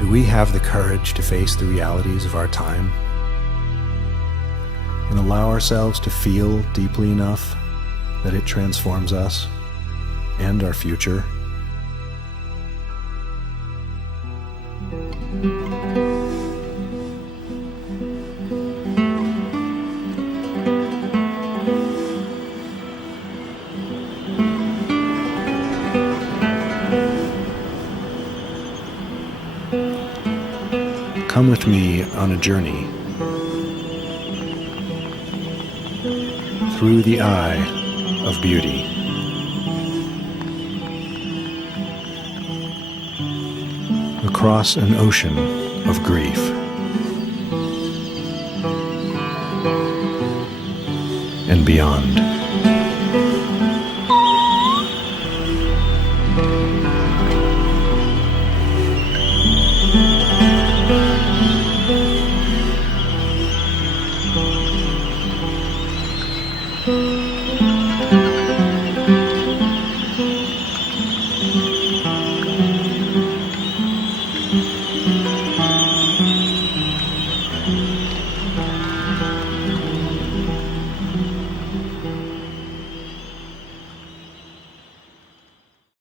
Do we have the courage to face the realities of our time and allow ourselves to feel deeply enough that it transforms us and our future? Come with me on a journey through the eye of beauty. Across an ocean of grief. And beyond.